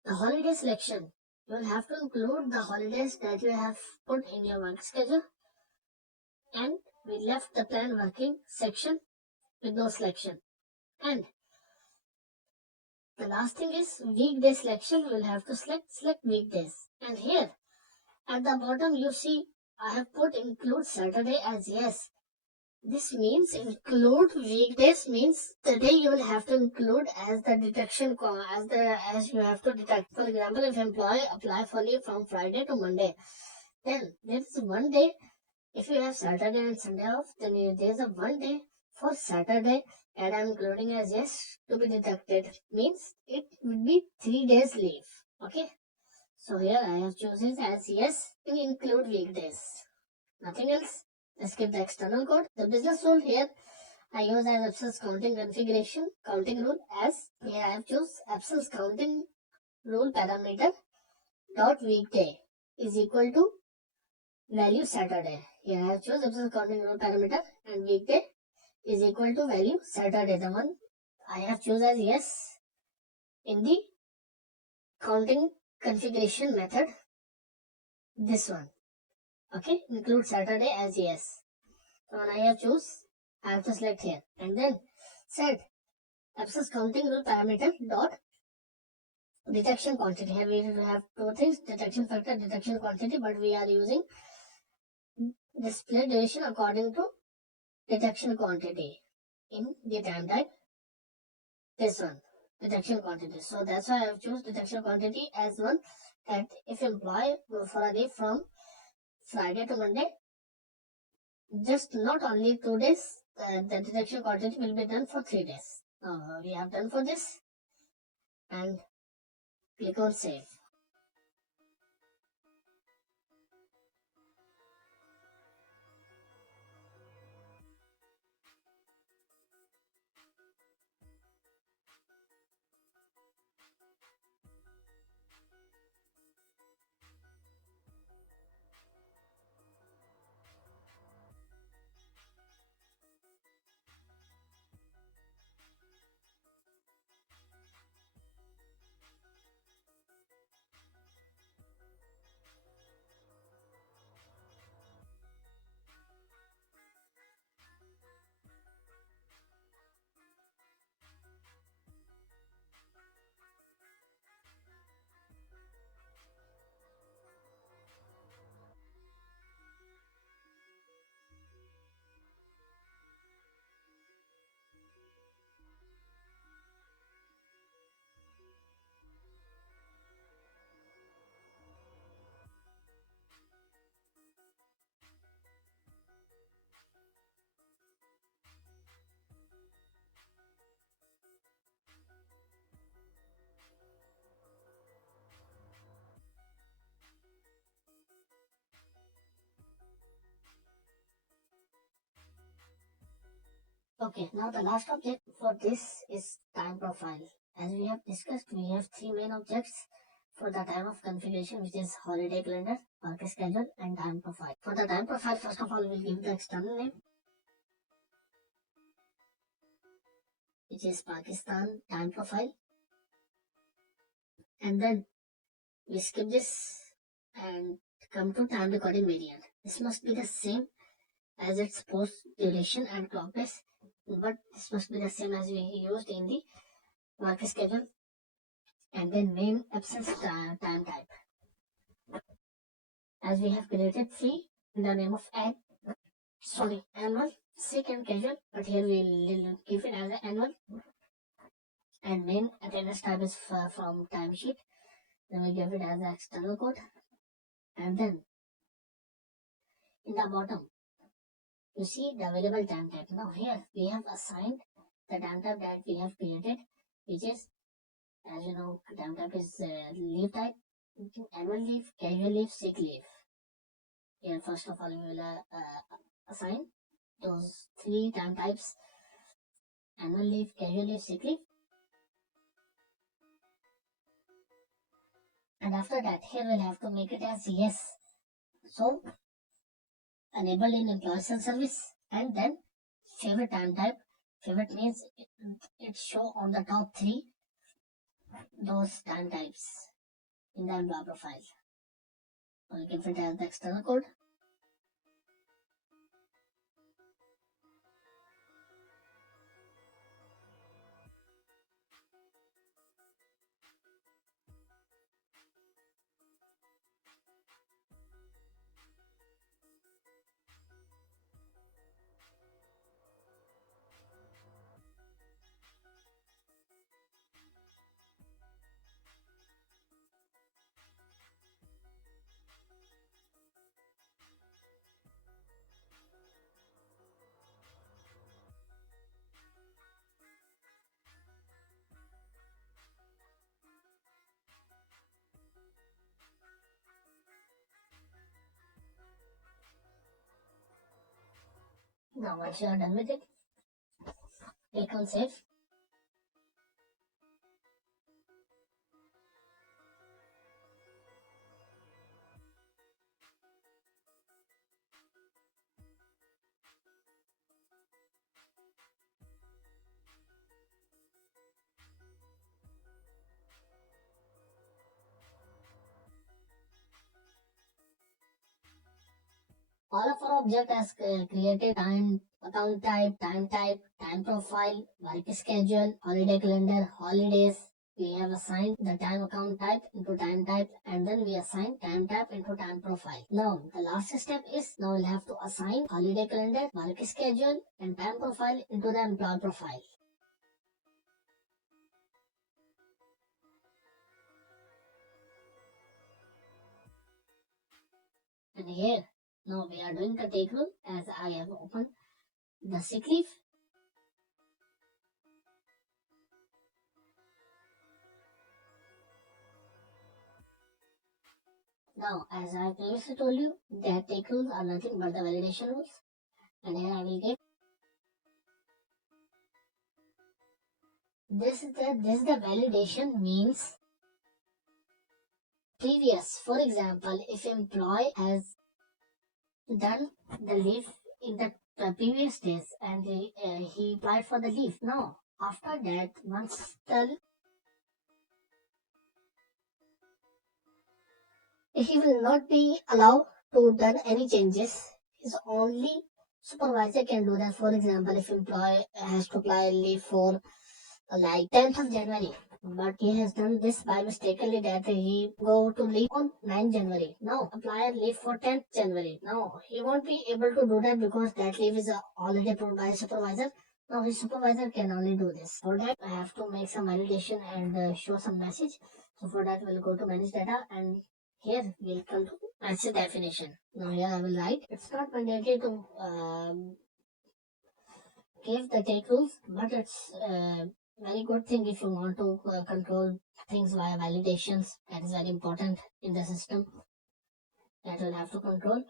the holiday selection. You will have to include the holidays that you have put in your work schedule, and we left the plan working section with no selection. And the last thing is weekday selection. You will have to select weekdays. And here at the bottom you see I have put include Saturday as yes. This means include weekdays means the day you will have to include as the detection as you have to detect. For example, if employee apply for leave from Friday to Monday, then there is one day. If you have Saturday and Sunday off, then there is a one day for Saturday and I am including as yes to be deducted. Means it will be 3 days leave. Okay. So here I have chosen as yes to include weekdays. Nothing else. Let's skip the external code. The business rule here I use as absence counting configuration counting rule as here I have choose absence counting rule parameter dot weekday is equal to value Saturday. Here I have choose absence counting rule parameter and weekday is equal to value Saturday. The one I have choose as yes in the counting configuration method. This one. Okay, include Saturday as yes. The one I have choose, I have to select here and then set absence counting rule parameter dot detection quantity. Here we have two things, detection factor, detection quantity, but we are using display duration according to detection quantity in the time type. This one, detection quantity. So that's why I have choose detection quantity as one that if employee go for a leave from Friday to Monday, just not only 2 days, the detection quantity will be done for 3 days. Now we have done for this and click on save. Okay, now the last object for this is time profile. As we have discussed, we have three main objects for the time of configuration, which is holiday calendar, work schedule, and time profile. For the time profile, first of all, we'll give the external name, which is Pakistan time profile, and then we skip this and come to time recording variant. This must be the same as its post duration and clock base, but this must be the same as we used in the work schedule. And then main absence time type, as we have created three in the name of annual, sick and casual, but here we will give it as annual. And main attendance type is from timesheet, then we give it as external code. And then In the bottom, you see the available time type. Now here we have assigned the time type that we have created, which is, as you know, time type is leave type, annual leave, casual leave, sick leave. Here first of all we will assign those three time types: annual leave, casual leave, sick leave. And after that, here we'll have to make it as yes. So enabled in employee self-service, and then favorite time type. Favorite means it show on the top three those time types in the employee profile. Or you can fit as the external code. Now once you are done with it, click on save. All of our object has created time, account type, time profile, work schedule, holiday calendar, holidays. We have assigned the time account type into time type, and then we assign time type into time profile. Now the last step is, now we'll have to assign holiday calendar, work schedule, and time profile into the employee profile. And here, now we are doing the take rule, as I have opened the sick leave. Now, as I previously told you, that take rules are nothing but the validation rules. And here I will give this the validation means previous. For example, if employee has done the leave in the previous days and he applied for the leave. Now, after that, once he will not be allowed to done any changes. His only supervisor can do that. For example, if employee has to apply leave for like 10th of January, but he has done this by mistakenly that he go to leave on 9th January. Now apply leave for 10th January. Now he won't be able to do that because that leave is already approved by supervisor. Now his supervisor can only do this. For that I have to make some validation and show some message. So for that we'll go to manage data, and here we'll come to message definition. Now here I will write, it's not mandatory to give the take rules, but it's very good thing if you want to control things via validations. That is very important in the system, that will have to control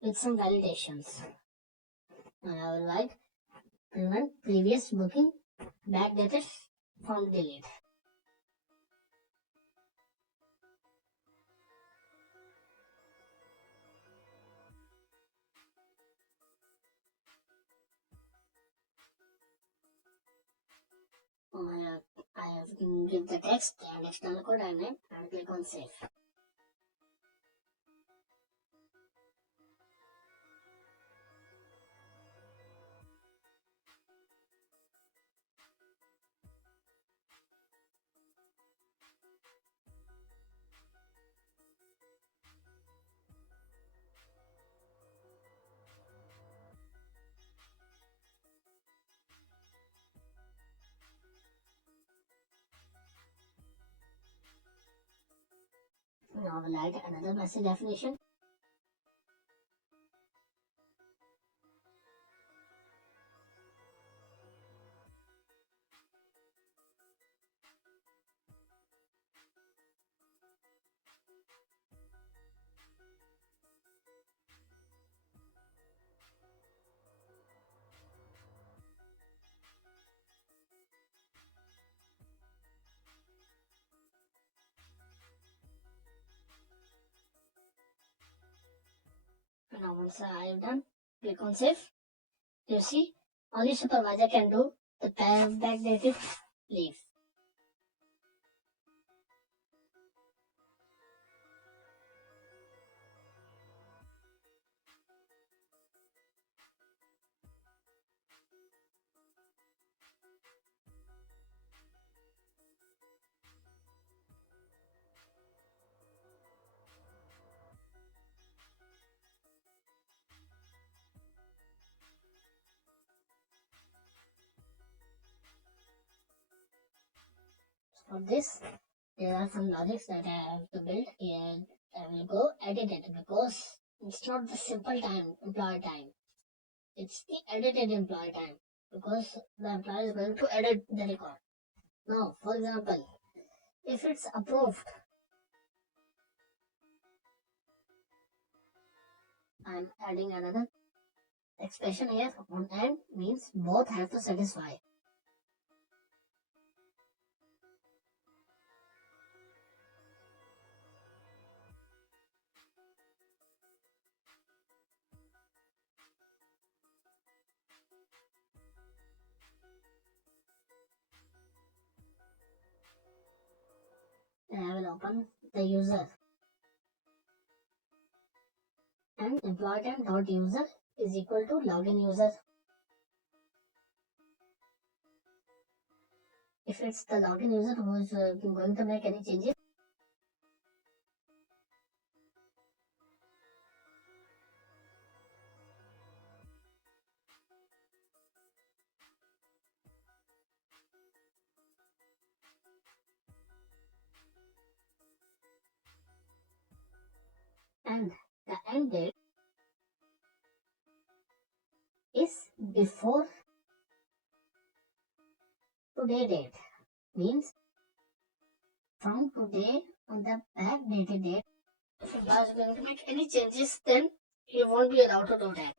with some validations. And I will write prevent previous booking backdated from delete. I have give the text and external code I made and click on save. Now I will write another message definition. Now once I have done, click on save. You see, only supervisor can do the backdated leave. For this, there are some logics that I have to build here. I will go edit it because it's not the simple time, employee time. It's the edited employee time because the employee is going to edit the record. Now, for example, if it's approved, I'm adding another expression here on and means both have to satisfy. Then I will open the user and employee time dot user is equal to login user. If it's the login user who is going to make any changes, and the end date is before today date, means from today on the backdated date. If you are going to make any changes, then you won't be allowed to do that.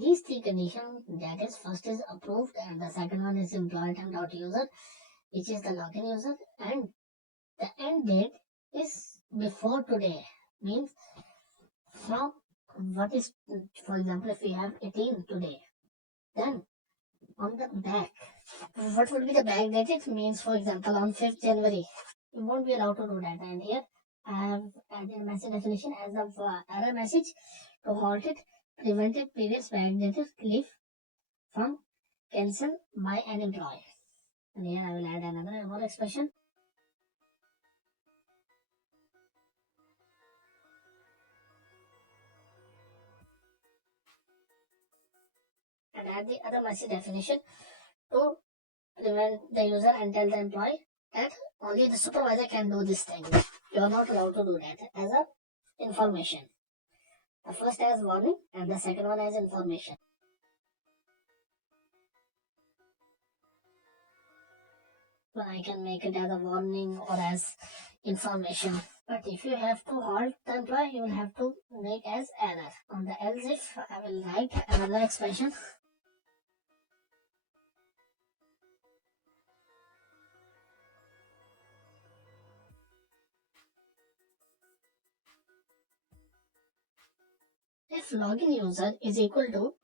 These three conditions, that is, first is approved and the second one is employee time dot user, which is the login user, and the end date is before today, means from what is, for example, if we have 18 today, then on the back, what would be the back date? It means, for example, on 5th January, you won't be allowed to do that. And here I have added a message definition as of error message to halt it, prevented previous backdated leave from cancelled by an employee. And here I will add another more expression. And add the other message definition to prevent the user and tell the employee that only the supervisor can do this thing. You are not allowed to do that as a information. The first as warning and the second one as information. So I can make it as a warning or as information. But if you have to halt the employee, you will have to make as error. On the else if, I will write another expression. If login user is equal to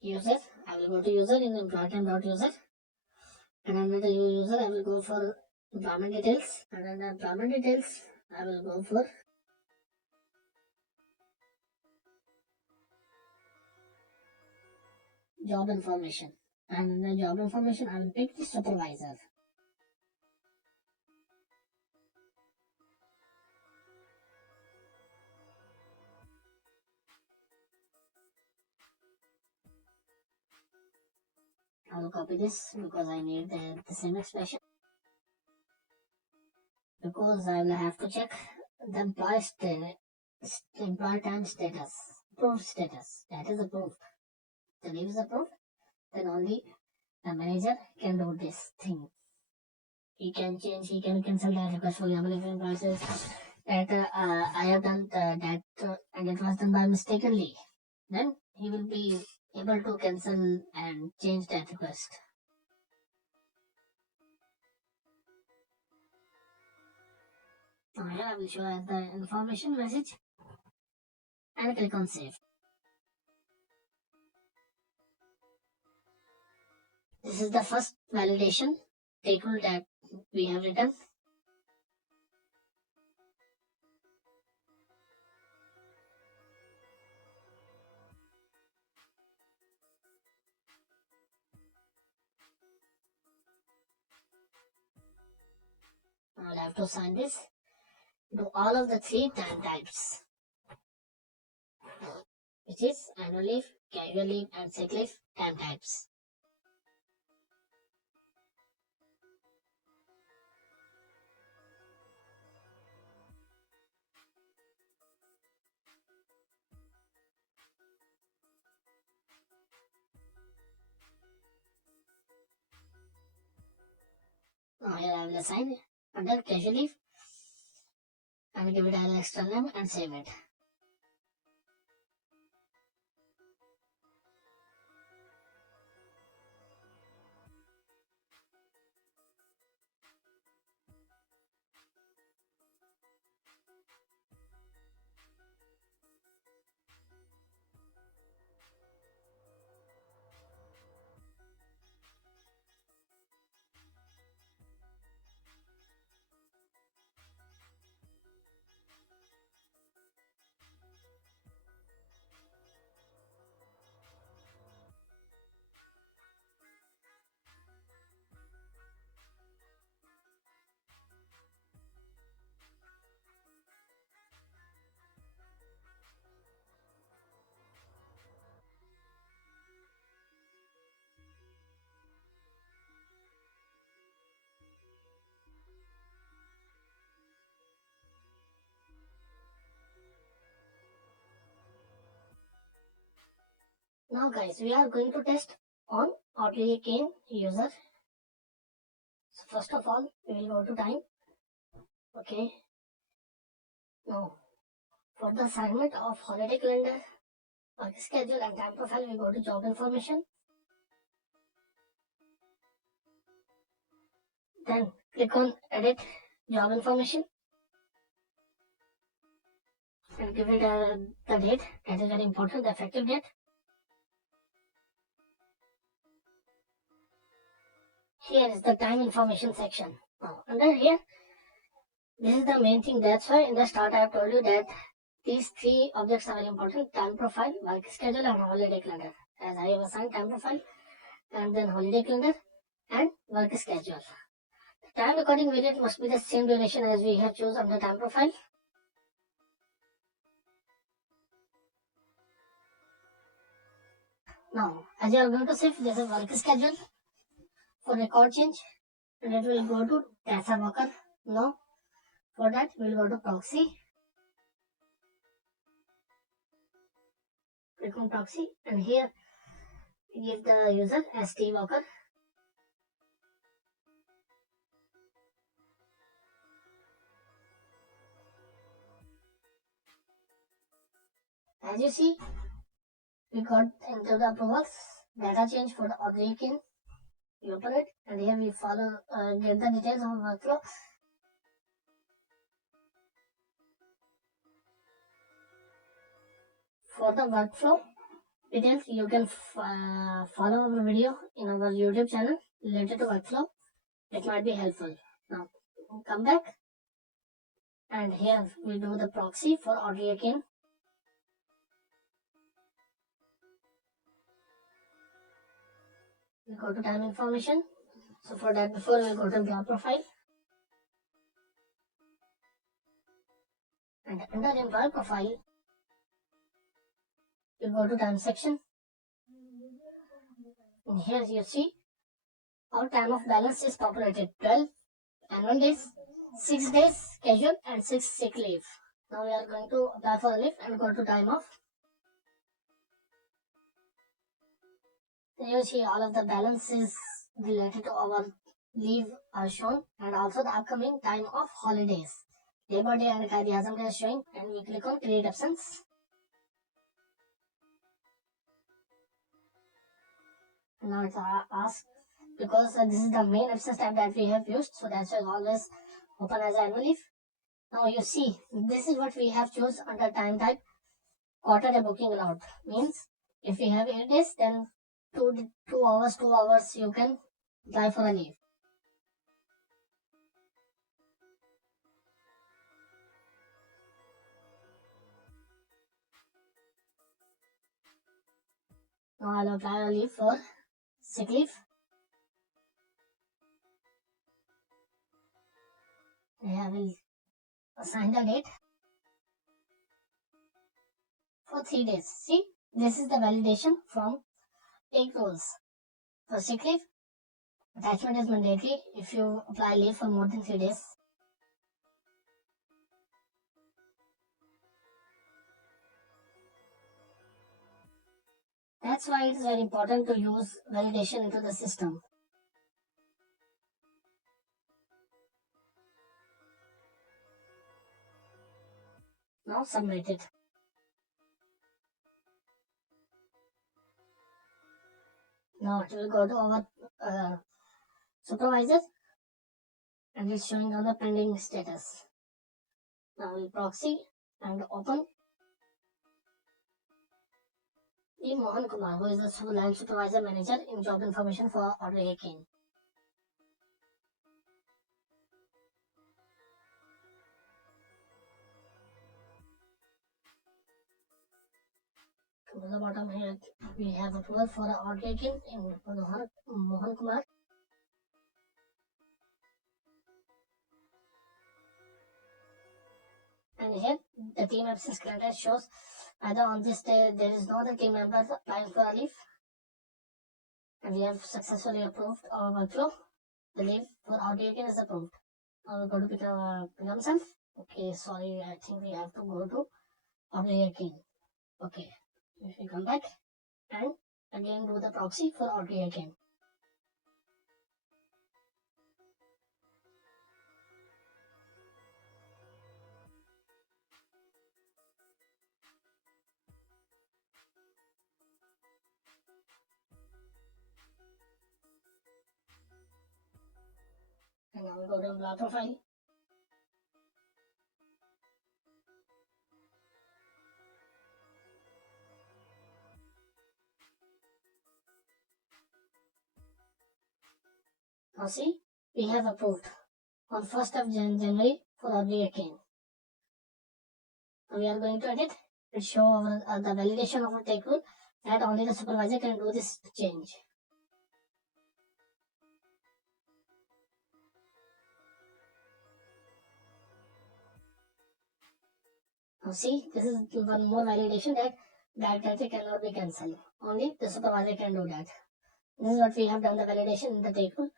user, I will go to user in employee time dot user, and under the user I will go for employment details, and under employment details I will go for job information, and in the job information I will pick the supervisor. I will copy this because I need the same expression. Because I will have to check the employee time status, approved status. That is approved. The leave is approved. Then only the manager can do this thing. He can change. He can cancel that request. For example, if employee says that I have done that and it was done by mistakenly, then he will be able to cancel and change that request. Now here I will show as the information message and click on save. This is the first validation table that we have written. I'll have to assign this to all of the 3 time types, which is annual leave, casual leave, and sick leave time types. Now here I will assign under casual leave and give it an extra name and save it. Now guys, we are going to test on Audio Cane user. So first of all, we will go to time. Okay. Now, for the assignment of holiday calendar, work schedule and time profile, we go to job information. Then click on edit job information and give it the date. That is very important, the effective date. Here is the time information section. Now under here, this is the main thing. That's why in the start I have told you that these 3 objects are very important: time profile, work schedule, and holiday calendar. As I have assigned time profile and then holiday calendar and work schedule. The time recording period must be the same duration as we have chosen under time profile. Now, as you are going to save, this is work schedule. For record change, and it will go to data worker. No, for that we will go to proxy. Click on proxy, and here we give the user as T worker. As you see, we got into the approvals, data change for the object in. We open it, and here we follow, get the details of workflow. For the workflow details, you can follow our video in our YouTube channel related to workflow. It might be helpful. Now, come back, and here we do the proxy for audio again. We go to time information. So for that, before we go to job profile, and under employee profile, we go to time section. And here you see Our time of balance is populated 12 annual days, 6 days casual and 6 sick leave. Now we are going to apply for a leave and go to time off. You see all of the balances related to our leave are shown and also the upcoming time of holidays. Labor Day and Qaid Azam Day is showing and we click on create absence. Now it's asked because this is the main absence type that we have used, so that's why always open as annual leave. Now you see this is what we have choose under time type quarter day booking allowed. Means if we have 8 days then 2 hours you can apply for a leave. Now I'll apply a leave for sick leave. I will assign the date for 3 days. See, this is the validation from take rules. For sick leave, attachment is mandatory if you apply leave for more than 3 days. That's why it's very important to use validation into the system. Now submit it. Now it will go to our supervisor and it's showing on the pending status. Now we'll proxy and open the Mohan Kumar, who is the line supervisor manager in job information for order 18. To the bottom here, we have approval for order 18 in Mohan Kumar. And here the team absence criteria shows either on this day there is no other team member applying for a leave and we have successfully approved our workflow. The leave for order 18 is approved. Now we go to pick himself. Okay, sorry, I think we have to go to order 18. Okay, if we come back and again do the proxy for order 18. And now we go to employee profile. Now see, we have approved on 1st of January for order 18. Now we are going to edit. It show our, the validation of a take rule that only the supervisor can do this change. Now see, this is one more validation that entry cannot be cancelled. Only the supervisor can do that. This is what we have done the validation in the take rule.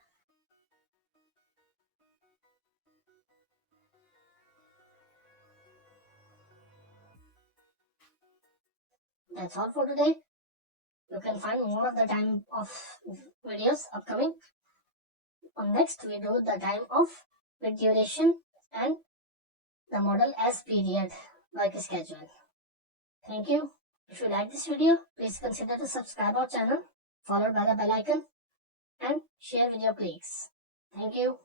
That's all for today. You can find more of the time of videos upcoming. On next we do the time of with duration and the model as period work schedule. Thank you. If you like this video, please consider to subscribe our channel, followed by the bell icon and share with your colleagues. Thank you.